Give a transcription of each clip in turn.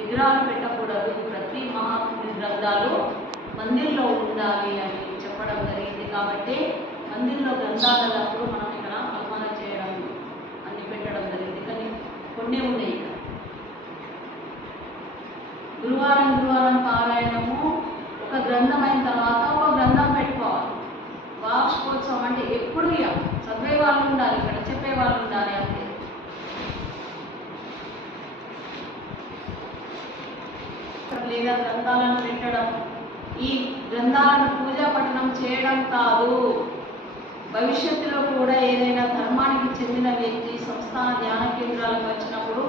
విగ్రహాలు పెట్టకూడదు, ప్రతి మహాత్ముడి గ్రంథాలు మందిర్లో ఉండాలి అని చెప్పడం జరిగింది. కాబట్టి మందిర్లో గ్రంథాలప్పుడు మనం ఇక్కడ ఆహ్వాన చేయడం అన్ని పెట్టడం జరిగింది. కానీ కొన్ని ఉన్నాయి. గురువారం పారాయణము ఒక గ్రంథం అయిన తర్వాత ఒక గ్రంథం పెట్టుకోవాలి. వార్షికోత్సవం అంటే ఎప్పుడు చదివే వాళ్ళు ఉండాలి, ఇక్కడ చెప్పే వాళ్ళు ఉండాలి అంతే. లేదా గ్రంథాలను పెట్టడం, ఈ గ్రంథాలను పూజా పఠనం చేయడం కాదు. భవిష్యత్తులో కూడా ఏదైనా ధర్మానికి చెందిన వ్యక్తి సంస్థాన ధ్యాన కేంద్రాలకు వచ్చినప్పుడు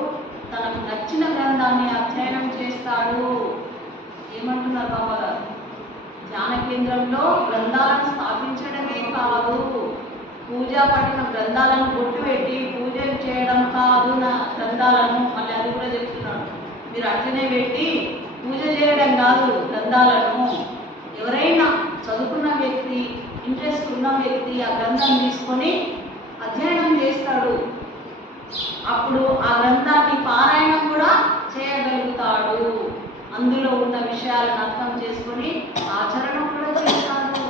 తనకు నచ్చిన గ్రంథాన్ని అధ్యయనం చేస్తాడు. ఏమంటున్నారు బాబా గారు? ధ్యాన కేంద్రంలో గ్రంథాలను స్థాపించడమే కాదు, పూజా పఠన గ్రంథాలను కొట్టుపెట్టి పూజలు చేయడం కాదు. నా గ్రంథాలను మళ్ళీ అది కూడా చెప్తున్నాడు, మీరు అట్లనే పెట్టి పూజ చేయడం కాదు. గ్రంథాలను ఎవరైనా చదువుకున్న వ్యక్తి, ఇంట్రెస్ట్ ఉన్న వ్యక్తి ఆ గ్రంథం తీసుకొని అధ్యయనం చేస్తాడు. అప్పుడు ఆ గ్రంథాన్ని పారాయణం కూడా చేయగలుగుతాడు. అందులో ఉన్న విషయాలను అర్థం చేసుకొని ఆచరణ కూడా చేస్తాడు.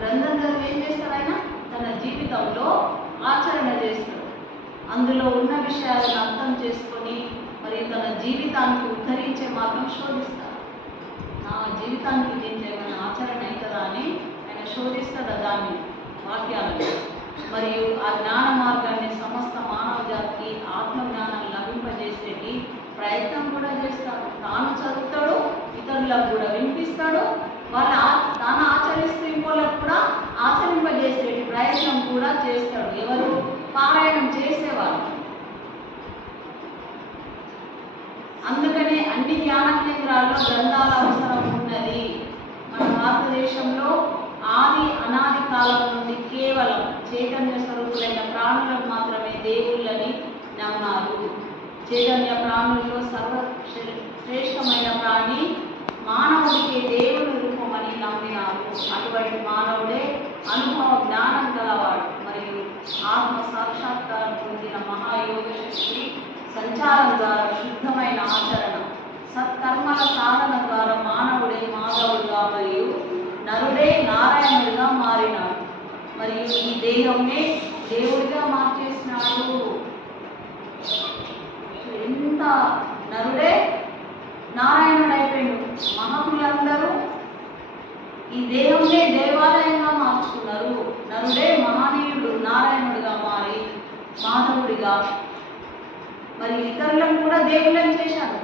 గ్రంథం చదివి ఏం చేస్తాడు? ఆయన తన జీవితంలో ఆచరణ చేస్తాడు. అందులో ఉన్న విషయాలను అర్థం చేసుకొని మరి తన జీవితానికి ఉద్ధరించే మార్గం శోధిస్తాడు. నా జీవితానికి దీంట్లో ఏమైనా ఆచరణ అవుతుందా అని ఆయన శోధిస్తాడు దాన్ని వాక్యాలను. మరియు ఆ జ్ఞాన మార్గాన్ని సమస్త మానవ జాతికి ఆత్మజ్ఞానాన్ని లభింపజేసేటి ప్రయత్నం కూడా చేస్తాడు. తాను చదువుతాడు, ఇతరులకు కూడా వినిపిస్తాడు, తాను ఆచరిస్తూ ఇంకోళ్ళకు కూడా ఆచరింపజేసేటి ప్రయత్నం కూడా చేస్తాడు. ఎవరు? పారాయణం చేసేవాళ్ళు. అందుకనే అన్ని ధ్యాన కేంద్రాల్లో గ్రంథాల అవసరం ఉన్నది. మన భారతదేశంలో అనాది కాలం నుండి కేవలం చైతన్య స్వరూపులైన ప్రాణులకు మాత్రమే దేవుళ్ళని నమ్మారు. చైతన్య ప్రాణుల్లో శ్రేష్టమైన ప్రాణి మానవుడికి దేవుని రూపమని నమ్మినారు. అటువంటి మానవుడే అనుభవ జ్ఞానం గలవాడు మరియు ఆత్మ సాక్షాత్కారం పొందిన మహాయోగ శక్తి సంచారం ద్వారా శుద్ధమైన ఆచరణ సత్కర్మల సాధన ద్వారా మానవుడే మాధవుడుగా మరియు నరుడే నారాయణుడిగా మారినాడు. మరియు ఈ దేహంనే దేవుడిగా మార్చేసినాడు. ఎంత నరుడే నారాయణుడు అయిపోయిండు. మహాత్ములందరూ ఈ దేహంనే దేవాలయంగా మార్చుకున్నారు. నరుడే మహనీయుడు నారాయణుడిగా మారి మాధవుడిగా మరి ఇతరులను కూడా దేవుళ్ళని చేశారు.